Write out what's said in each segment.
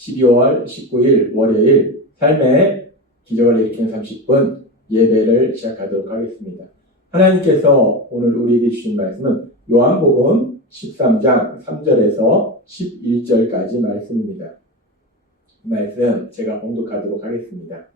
12월 19일 월요일 삶의 기적을 일으키는 30분 예배를 시작하도록 하겠습니다. 하나님께서 오늘 우리에게 주신 말씀은 요한복음 13장 3절에서 11절까지 말씀입니다. 이 말씀 제가 봉독하도록 하겠습니다.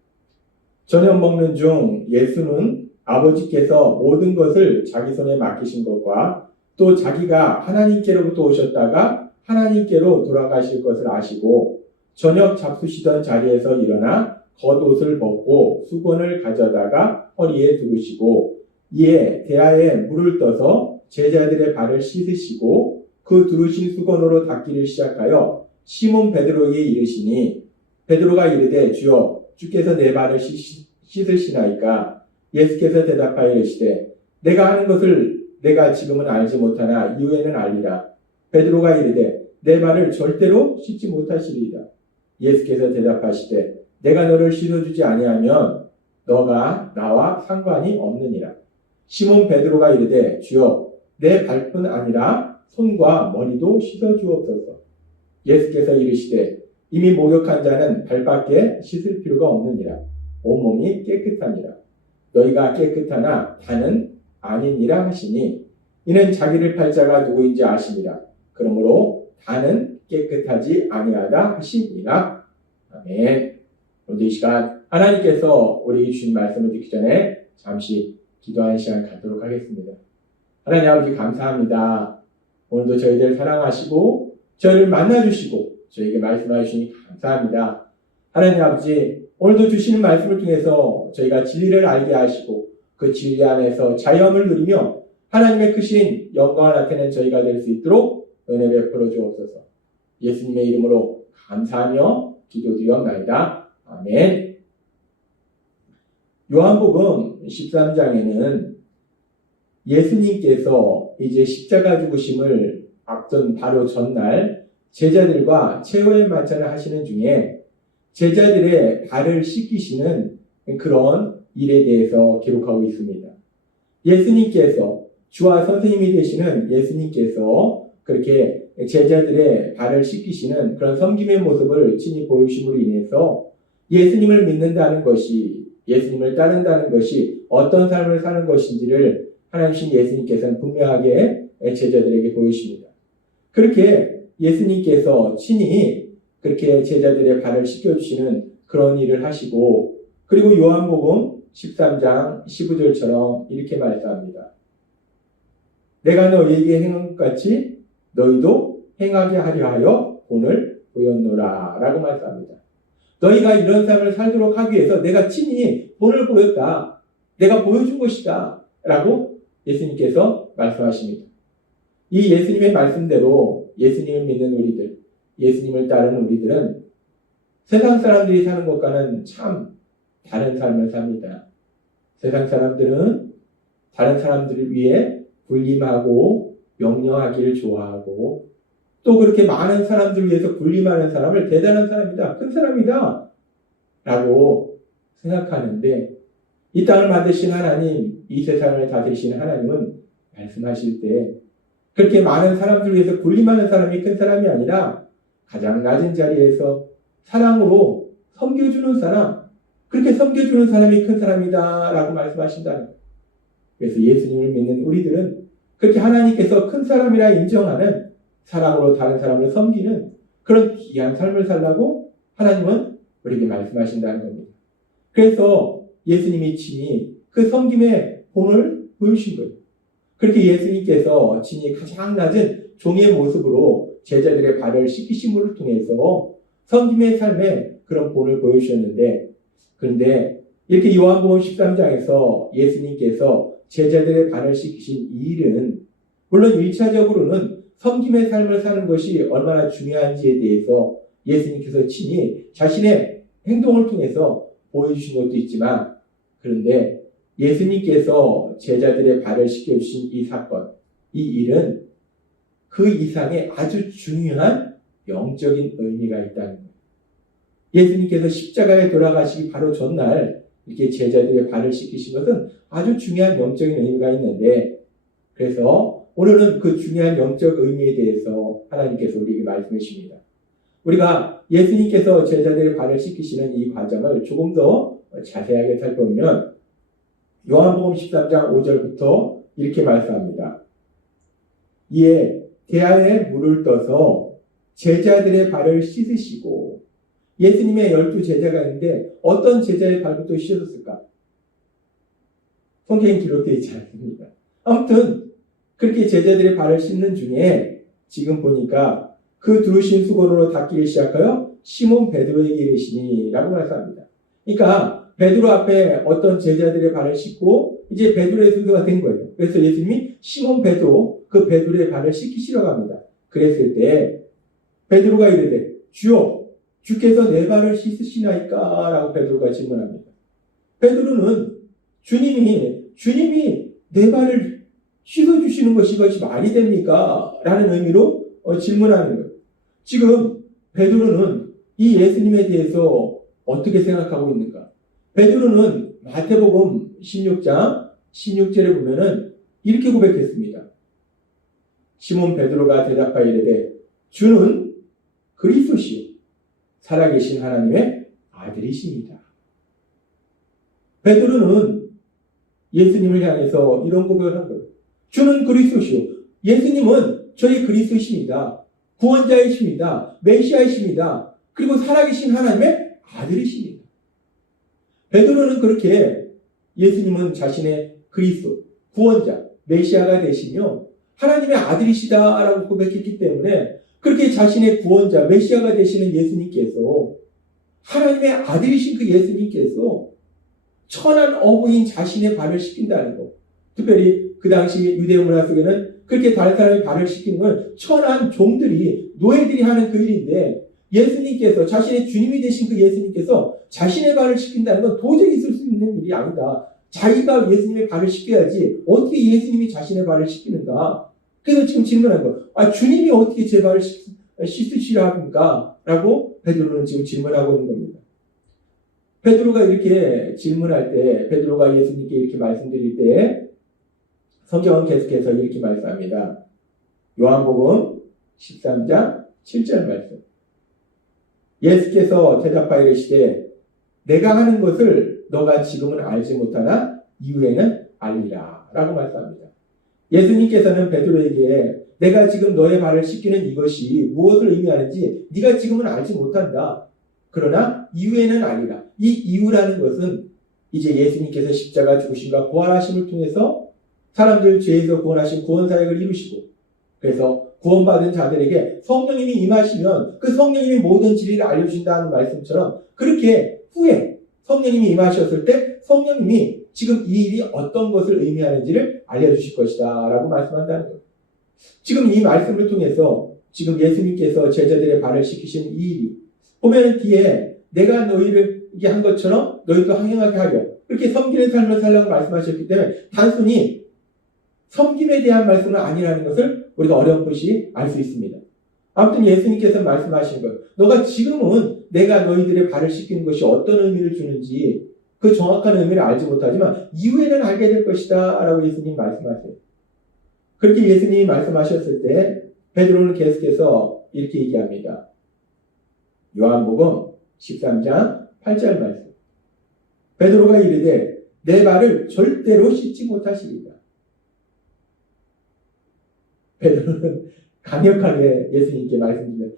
저녁 먹는 중 예수는 아버지께서 모든 것을 자기 손에 맡기신 것과 또 자기가 하나님께로부터 오셨다가 하나님께로 돌아가실 것을 아시고 저녁 잡수시던 자리에서 일어나 겉옷을 벗고 수건을 가져다가 허리에 두르시고 이에 대야에 물을 떠서 제자들의 발을 씻으시고 그 두르신 수건으로 닦기를 시작하여 시몬 베드로에게 이르시니 베드로가 이르되 주여 주께서 내 발을 씻으시나이까? 예수께서 대답하여 이르시되 내가 하는 것을 내가 지금은 알지 못하나 이후에는 알리라. 베드로가 이르되 내 발을 절대로 씻지 못하시리이다. 예수께서 대답하시되 내가 너를 씻어주지 아니하면 너가 나와 상관이 없느니라. 시몬 베드로가 이르되 주여 내 발뿐 아니라 손과 머리도 씻어주옵소서. 예수께서 이르시되 이미 목욕한 자는 발밖에 씻을 필요가 없느니라. 온몸이 깨끗하니라. 너희가 깨끗하나 다는 아니니라 하시니 이는 자기를 팔 자가 누구인지 아시니라. 그러므로 다는 깨끗하지 아니하다 하시니라. 아멘. 오늘 이 시간 하나님께서 우리에게 주신 말씀을 듣기 전에 잠시 기도하는 시간 갖도록 하겠습니다. 하나님 아버지 감사합니다. 오늘도 저희들 사랑하시고 저희를 만나주시고 저희에게 말씀해 주시니 감사합니다. 하나님 아버지 오늘도 주시는 말씀을 통해서 저희가 진리를 알게 하시고 그 진리 안에서 자유함을 누리며 하나님의 크신 영광을 나타내는 저희가 될 수 있도록 은혜 베풀어 주옵소서. 예수님의 이름으로 감사하며 기도드리옵나이다. 아멘. 요한복음 13장에는 예수님께서 이제 십자가 죽으심을 앞둔 바로 전날 제자들과 최후의 만찬을 하시는 중에 제자들의 발을 씻기시는 그런 일에 대해서 기록하고 있습니다. 예수님께서 주와 선생님이 되시는 예수님께서 그렇게 제자들의 발을 씻기시는 그런 섬김의 모습을 친히 보여주심으로 인해서 예수님을 믿는다는 것이 예수님을 따른다는 것이 어떤 삶을 사는 것인지를 하나님 예수님께서는 분명하게 제자들에게 보여주십니다. 그렇게 예수님께서 친히 그렇게 제자들의 발을 씻겨주시는 그런 일을 하시고 그리고 요한복음 13장 15절처럼 이렇게 말씀합니다. 내가 너희에게 행한 것 같이 너희도 행하게 하려 하여 본을 보였노라 라고 말씀합니다. 너희가 이런 삶을 살도록 하기 위해서 내가 친히 본을 보였다. 내가 보여준 것이다. 라고 예수님께서 말씀하십니다. 이 예수님의 말씀대로 예수님을 믿는 우리들, 예수님을 따르는 우리들은 세상 사람들이 사는 것과는 참 다른 삶을 삽니다. 세상 사람들은 다른 사람들을 위해 군림하고 명령하기를 좋아하고 또 그렇게 많은 사람들을 위해서 군림하는 사람을 대단한 사람이다, 큰 사람이다 라고 생각하는데 이 땅을 만드신 하나님, 이 세상을 다스리시는 하나님은 말씀하실 때 그렇게 많은 사람들을 위해서 군림하는 사람이 큰 사람이 아니라 가장 낮은 자리에서 사랑으로 섬겨주는 사람, 그렇게 섬겨주는 사람이 큰 사람이다 라고 말씀하신다는 거예요. 그래서 예수님을 믿는 우리들은 그렇게 하나님께서 큰 사람이라 인정하는 사랑으로 다른 사람을 섬기는 그런 귀한 삶을 살라고 하나님은 우리에게 말씀하신다는 겁니다. 그래서 예수님이 친히 그 섬김의 본을 보여주신 거예요. 그렇게 예수님께서 친히 가장 낮은 종의 모습으로 제자들의 발을 씻기심을 통해서 섬김의 삶에 그런 본을 보여주셨는데 그런데 이렇게 요한복음 13장에서 예수님께서 제자들의 발을 씻기신 이 일은 물론 1차적으로는 섬김의 삶을 사는 것이 얼마나 중요한지에 대해서 예수님께서 친히 자신의 행동을 통해서 보여주신 것도 있지만 그런데 예수님께서 제자들의 발을 씻겨주신 이 사건, 이 일은 그 이상의 아주 중요한 영적인 의미가 있다는 거예요. 예수님께서 십자가에 돌아가시기 바로 전날 이렇게 제자들의 발을 씻기신 것은 아주 중요한 영적인 의미가 있는데 그래서 오늘은 그 중요한 영적 의미에 대해서 하나님께서 우리에게 말씀해 주십니다. 우리가 예수님께서 제자들의 발을 씻기시는 이 과정을 조금 더 자세하게 살펴보면 요한복음 13장 5절부터 이렇게 말씀합니다. 이에 대야에 물을 떠서 제자들의 발을 씻으시고, 예수님의 12 제자가 있는데 어떤 제자의 발부터 씻었을까? 성경에 기록되어 있지 않습니다. 아무튼 그렇게 제자들의 발을 씻는 중에 지금 보니까 그 두르신 수건으로 닦기를 시작하여 시몬 베드로에게 이르시니 라고 말씀합니다. 그러니까 베드로 앞에 어떤 제자들의 발을 씻고 이제 베드로의 순서가 된 거예요. 그래서 예수님이 시몬 베드로, 그 베드로의 발을 씻기시려고 합니다. 그랬을 때 베드로가 이르되 주여 주께서 내 발을 씻으시나이까? 라고 베드로가 질문합니다. 베드로는 주님이 내 발을 씻어주시는 것이 말이 됩니까? 라는 의미로 질문하는 거예요. 지금 베드로는 이 예수님에 대해서 어떻게 생각하고 있는가? 베드로는 마태복음 16장 16절에 보면은 이렇게 고백했습니다. 시몬 베드로가 대답하여 이르되 주는 그리스도시요 살아계신 하나님의 아들이십니다. 베드로는 예수님을 향해서 이런 고백을 한 거예요. 주는 그리스도시요. 예수님은 저희 그리스도십니다. 구원자이십니다. 메시아이십니다. 그리고 살아계신 하나님의 아들이십니다. 베드로는 그렇게 예수님은 자신의 그리스도, 구원자, 메시아가 되시며 하나님의 아들이시다라고 고백했기 때문에 그렇게 자신의 구원자, 메시아가 되시는 예수님께서, 하나님의 아들이신 그 예수님께서 천한 어부인 자신의 발을 씻긴다는 것. 특별히 그 당시 유대 문화 속에는 그렇게 다른 사람의 발을 씻기는 건 천한 종들이, 노예들이 하는 그 일인데, 예수님께서, 자신의 주님이 되신 그 예수님께서 자신의 발을 씻긴다는 건 도저히 있을 수 있는 일이 아니다. 자기가 예수님의 발을 씻겨야지 어떻게 예수님이 자신의 발을 씻기는가? 그래서 지금 질문한 거예요. 주님이 어떻게 제 발을 씻으시라 합니까? 라고 베드로는 지금 질문하고 있는 겁니다. 베드로가 이렇게 질문할 때, 베드로가 예수님께 이렇게 말씀드릴 때 성경은 계속해서 이렇게 말씀합니다. 요한복음 13장 7절 말씀. 예수께서 대답하여 이르시되 내가 하는 것을 너가 지금은 알지 못하나 이후에는 알리라 라고 말씀합니다. 예수님께서는 베드로에게 내가 지금 너의 발을 씻기는 이것이 무엇을 의미하는지 네가 지금은 알지 못한다. 그러나 이후에는 알리라. 이 이후라는 것은 이제 예수님께서 십자가 죽으심과 부활하심을 통해서 사람들 죄에서 구원하신 구원사역을 이루시고, 그래서 구원받은 자들에게 성령님이 임하시면 그 성령님이 모든 진리를 알려주신다는 말씀처럼, 그렇게 후에 성령님이 임하셨을 때 성령님이 지금 이 일이 어떤 것을 의미하는지를 알려주실 것이다 라고 말씀한다는 거예요. 지금 이 말씀을 통해서 지금 예수님께서 제자들의 발을 씻기신 이 일이 보면 뒤에 내가 너희를 이게 한 것처럼 너희도 행하게 하려, 그렇게 섬기는 삶을 살라고 말씀하셨기 때문에 단순히 섬김에 대한 말씀은 아니라는 것을 우리가 어렴풋이 알 수 있습니다. 아무튼 예수님께서 말씀하신 것, 너가 지금은 내가 너희들의 발을 씻기는 것이 어떤 의미를 주는지 그 정확한 의미를 알지 못하지만 이후에는 알게 될 것이다 라고 예수님 말씀하세요. 그렇게 예수님이 말씀하셨을 때 베드로는 계속해서 이렇게 얘기합니다. 요한복음 13장 8절 말씀. 베드로가 이르되 내 발을 절대로 씻지 못하시리라. 베드로는 강력하게 예수님께 말씀드립니다.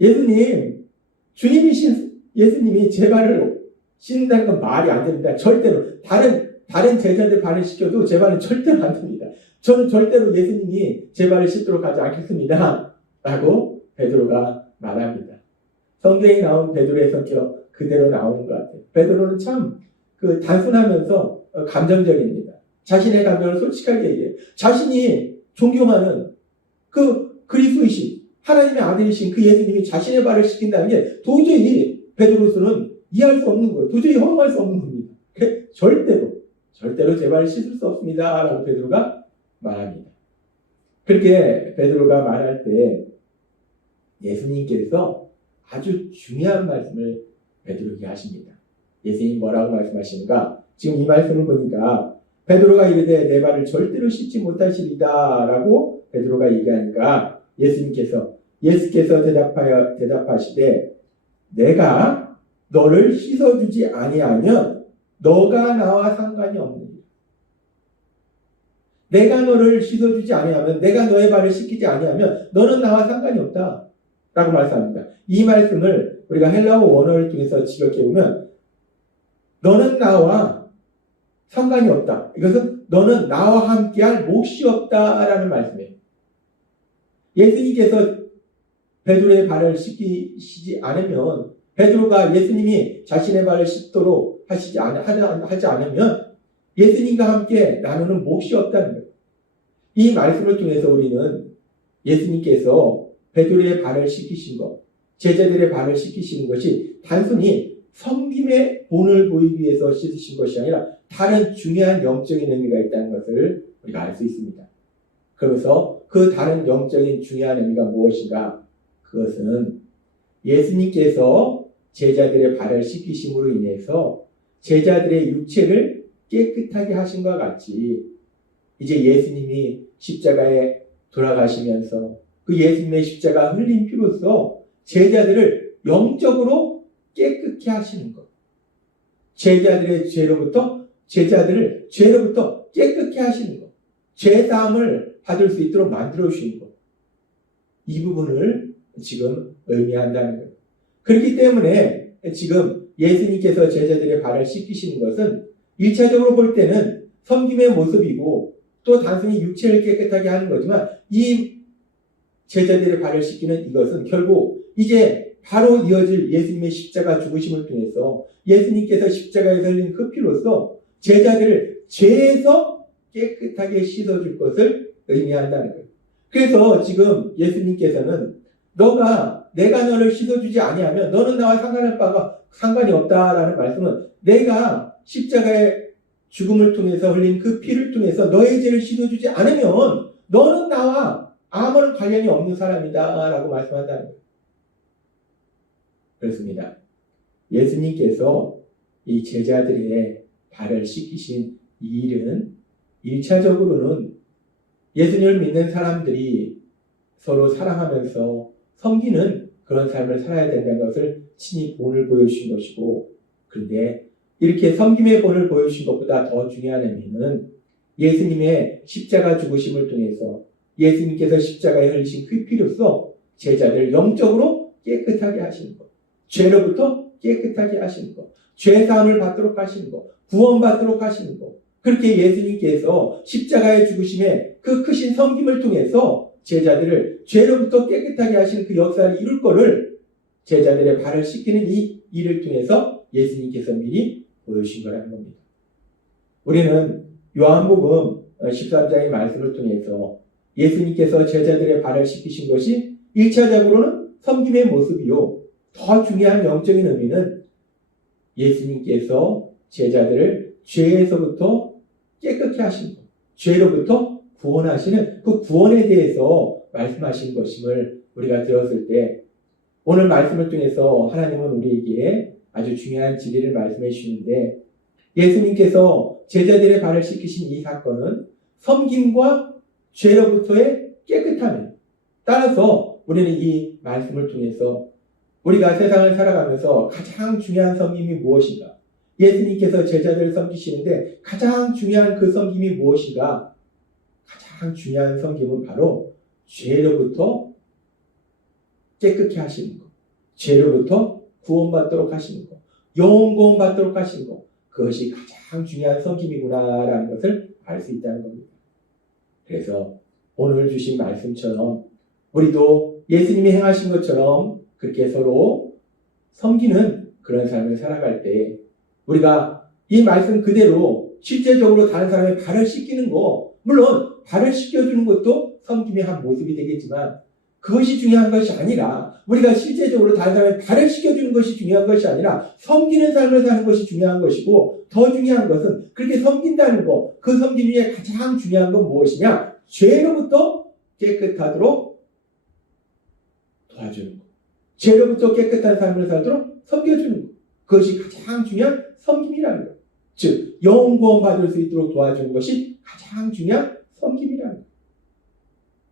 예수님, 주님이신 예수님이 제 발을 씻는다는 건 말이 안 됩니다. 절대로. 다른 제자들 발을 씻겨도 제 발은 절대로 안 됩니다. 저는 절대로 예수님이 제 발을 씻도록 하지 않겠습니다. 라고 베드로가 말합니다. 성경에 나온 베드로의 성격 그대로 나오는 것 같아요. 베드로는 참 단순하면서 감정적입니다. 자신의 감정을 솔직하게 얘기해요. 자신이 존경하는 그 그리스도이신 하나님의 아들이신 그 예수님이 자신의 발을 씻긴다는 게 도저히 베드로서는 이해할 수 없는 거예요. 도저히 허용할 수 없는 겁니다. 절대로 제 발을 씻을 수 없습니다. 라고 베드로가 말합니다. 그렇게 베드로가 말할 때 예수님께서 아주 중요한 말씀을 베드로에게 하십니다. 예수님이 뭐라고 말씀하시는가? 지금 이 말씀을 보니까 베드로가 이르되 내 발을 절대로 씻지 못하시리다 라고 베드로가 얘기하니까 예수님께서 예수께서 대답하시되 내가 너를 씻어주지 아니하면 너가 나와 상관이 없느니라. 내가 너를 씻어주지 아니하면, 내가 너의 발을 씻기지 아니하면 너는 나와 상관이 없다 라고 말씀합니다. 이 말씀을 우리가 헬라어 원어를 통해서 지적해보면 너는 나와 상관이 없다. 이것은 너는 나와 함께할 몫이 없다라는 말씀이에요. 예수님께서 베드로의 발을 씻기시지 않으면, 베드로가 예수님이 자신의 발을 씻도록 하지 않으면 예수님과 함께 나누는 몫이 없다는 거예요. 이 말씀을 통해서 우리는 예수님께서 베드로의 발을 씻기신 것, 제자들의 발을 씻기시는 것이 단순히 섬김의 본을 보이기 위해서 씻으신 것이 아니라 다른 중요한 영적인 의미가 있다는 것을 우리가 알 수 있습니다. 그러면서 그 다른 영적인 중요한 의미가 무엇인가? 그것은 예수님께서 제자들의 발을 씻기심으로 인해서 제자들의 육체를 깨끗하게 하신 것과 같이 이제 예수님이 십자가에 돌아가시면서 그 예수님의 십자가 흘린 피로써 제자들을 영적으로 깨끗게 하시는 것. 제자들을 죄로부터 깨끗게 하시는 것. 죄사함을 받을 수 있도록 만들어 주시는 것. 이 부분을 지금 의미한다는 거예요. 그렇기 때문에 지금 예수님께서 제자들의 발을 씻기시는 것은 1차적으로 볼 때는 섬김의 모습이고 또 단순히 육체를 깨끗하게 하는 거지만 이 제자들의 발을 씻기는 이것은 결국 이제 바로 이어질 예수님의 십자가 죽으심을 통해서 예수님께서 십자가에서 흘린 그 피로써 제자들을 죄에서 깨끗하게 씻어줄 것을 의미한다는 거예요. 그래서 지금 예수님께서는 내가 너를 씻어주지 아니하면 너는 나와 상관이 없다라는 말씀은 내가 십자가의 죽음을 통해서 흘린 그 피를 통해서 너의 죄를 씻어주지 않으면 너는 나와 아무런 관련이 없는 사람이다 라고 말씀한다는 거예요. 그렇습니다. 예수님께서 이 제자들의 발을 씻기신 이 일은 1차적으로는 예수님을 믿는 사람들이 서로 사랑하면서 섬기는 그런 삶을 살아야 된다는 것을 친히 본을 보여주신 것이고, 그런데 이렇게 섬김의 본을 보여주신 것보다 더 중요한 의미는 예수님의 십자가 죽으심을 통해서 예수님께서 십자가에 흘리신 그 피로써 제자들 영적으로 깨끗하게 하시는 것, 죄로부터 깨끗하게 하시는 것, 죄사함을 받도록 하시는 것, 구원받도록 하시는 것, 그렇게 예수님께서 십자가의 죽으심에 그 크신 섬김을 통해서 제자들을 죄로부터 깨끗하게 하시는 그 역사를 이룰 거를 제자들의 발을 씻기는 이 일을 통해서 예수님께서 미리 보여주신 거라는 겁니다. 우리는 요한복음 13장의 말씀을 통해서 예수님께서 제자들의 발을 씻기신 것이 1차적으로는 섬김의 모습이요, 더 중요한 영적인 의미는 예수님께서 제자들을 죄에서부터 깨끗게 하신 것, 죄로부터 구원하시는 그 구원에 대해서 말씀하신 것임을 우리가 들었을 때, 오늘 말씀을 통해서 하나님은 우리에게 아주 중요한 진리를 말씀해 주시는데, 예수님께서 제자들의 발을 씻기신 이 사건은 섬김과 죄로부터의 깨끗함입니다. 따라서 우리는 이 말씀을 통해서 우리가 세상을 살아가면서 가장 중요한 섬김이 무엇인가? 예수님께서 제자들을 섬기시는데 가장 중요한 그 섬김이 무엇인가? 가장 중요한 섬김은 바로 죄로부터 깨끗게 하시는 것, 죄로부터 구원받도록 하시는 것, 영혼 구원받도록 하시는 것, 그것이 가장 중요한 섬김이구나라는 것을 알 수 있다는 겁니다. 그래서 오늘 주신 말씀처럼 우리도 예수님이 행하신 것처럼 그렇게 서로 섬기는 그런 삶을 살아갈 때 우리가 이 말씀 그대로 실제적으로 다른 사람의 발을 씻기는 거, 물론 발을 씻겨주는 것도 섬김의 한 모습이 되겠지만 그것이 중요한 것이 아니라, 우리가 실제적으로 다른 사람의 발을 씻겨주는 것이 중요한 것이 아니라 섬기는 삶을 사는 것이 중요한 것이고, 더 중요한 것은 그렇게 섬긴다는 것, 그 섬김 중에 가장 중요한 건 무엇이냐? 죄로부터 깨끗하도록 도와주는 것, 죄로부터 깨끗한 삶을 살도록 섬겨주는 것, 그것이 가장 중요한 섬김이라는 것. 즉 영혼 구원 받을 수 있도록 도와주는 것이 가장 중요한 섬김이라는 것.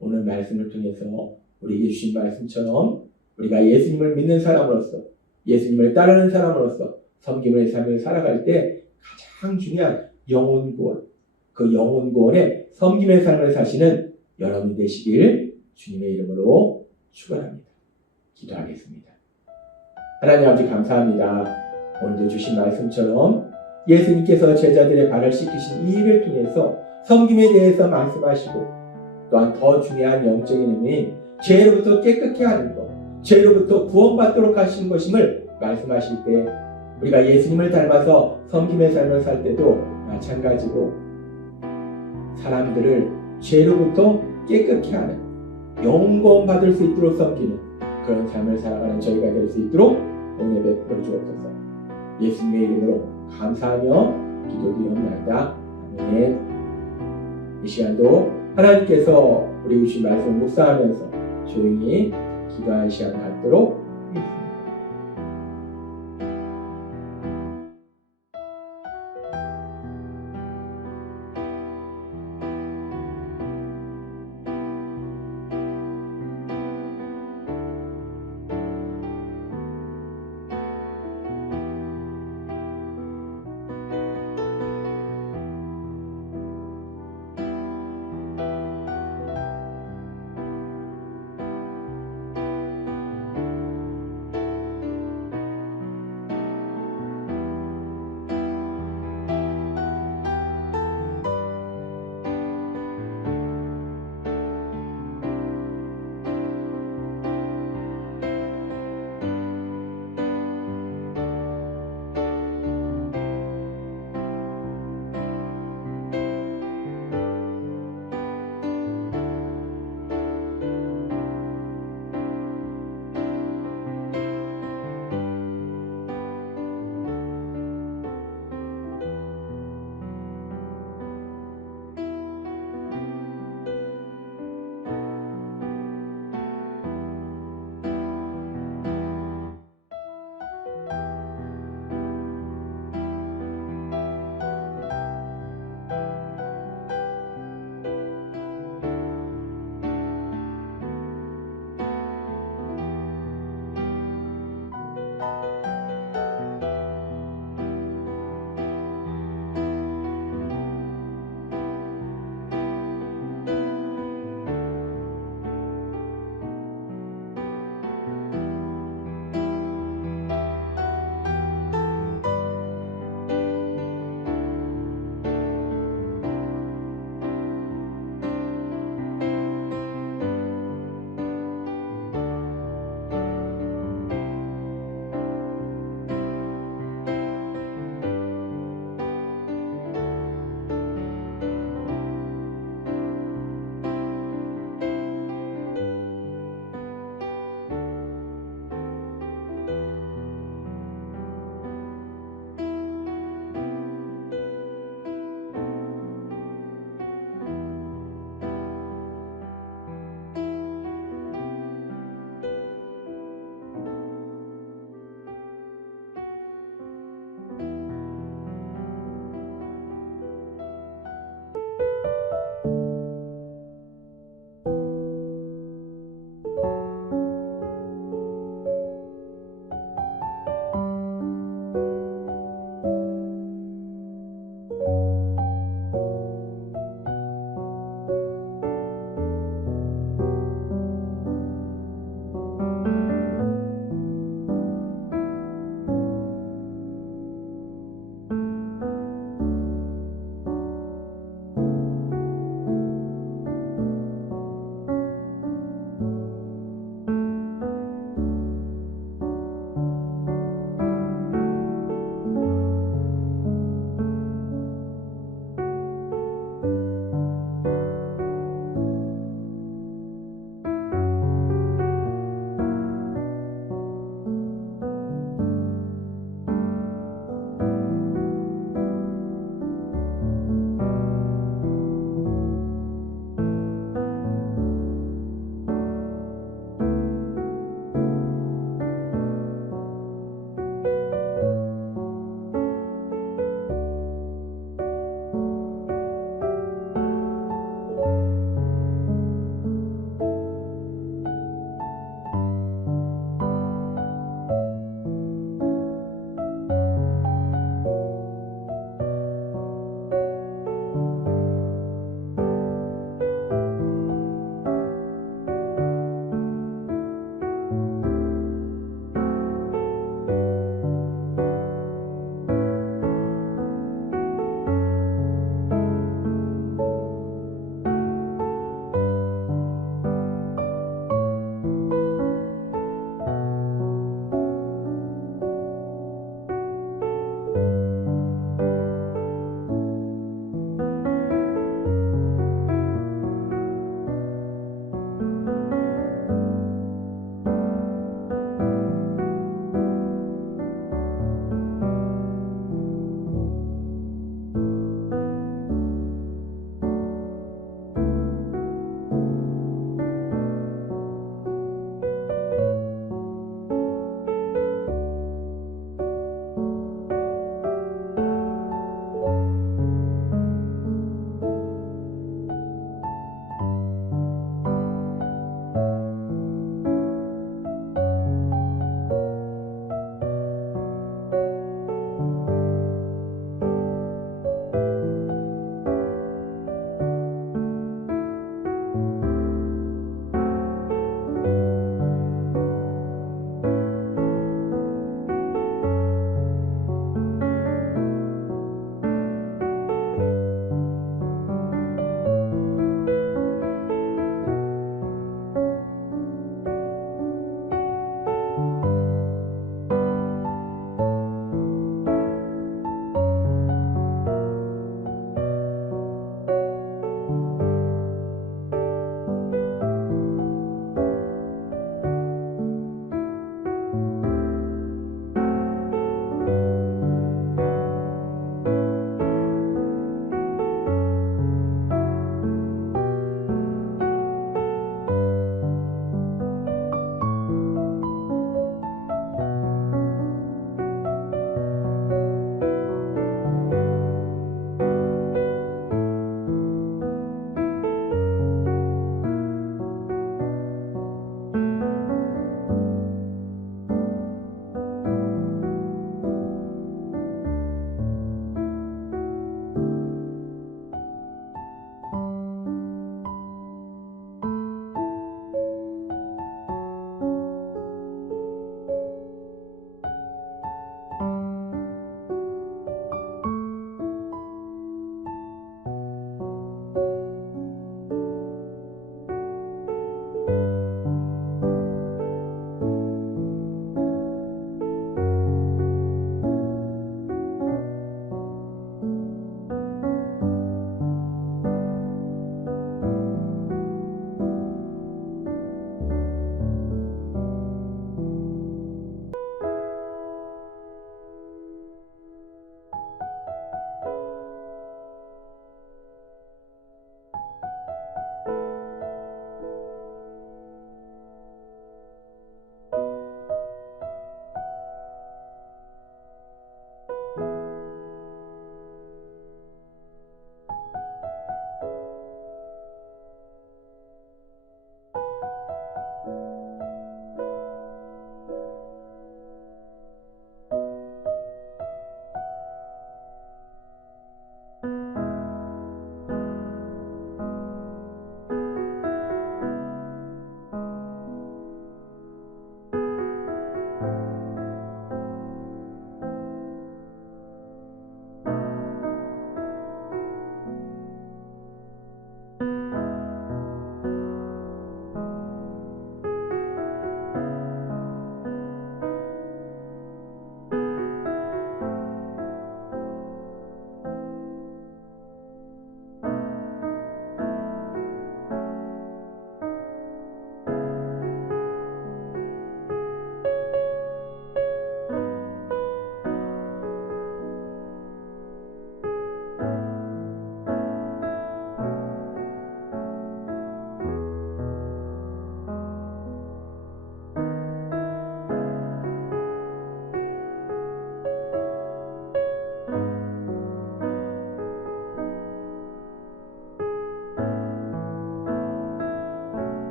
오늘 말씀을 통해서 우리에게 주신 말씀처럼 우리가 예수님을 믿는 사람으로서 예수님을 따르는 사람으로서 섬김의 삶을 살아갈 때 가장 중요한 영혼 구원, 그 영혼 구원의 섬김의 삶을 사시는 여러분이 되시길 주님의 이름으로 축원합니다. 기도하겠습니다. 하나님 아버지 감사합니다. 오늘도 주신 말씀처럼 예수님께서 제자들의 발을 씻기신 이 일을 통해서 섬김에 대해서 말씀하시고 또한 더 중요한 영적인 의미인 죄로부터 깨끗게 하는 것, 죄로부터 구원받도록 하시는 것임을 말씀하실 때 우리가 예수님을 닮아서 섬김의 삶을 살 때도 마찬가지로 사람들을 죄로부터 깨끗게 하는 영원 받을 수 있도록 섬기는 그런 삶을 살아가는 저희가 될 수 있도록 은혜 베풀어 주옵소서. 예수님의 이름으로 감사하며 기도드리옵나이다. 아멘. 이 시간도 하나님께서 우리 주신 말씀을 묵상하면서 조용히 기도하는 시간 갖도록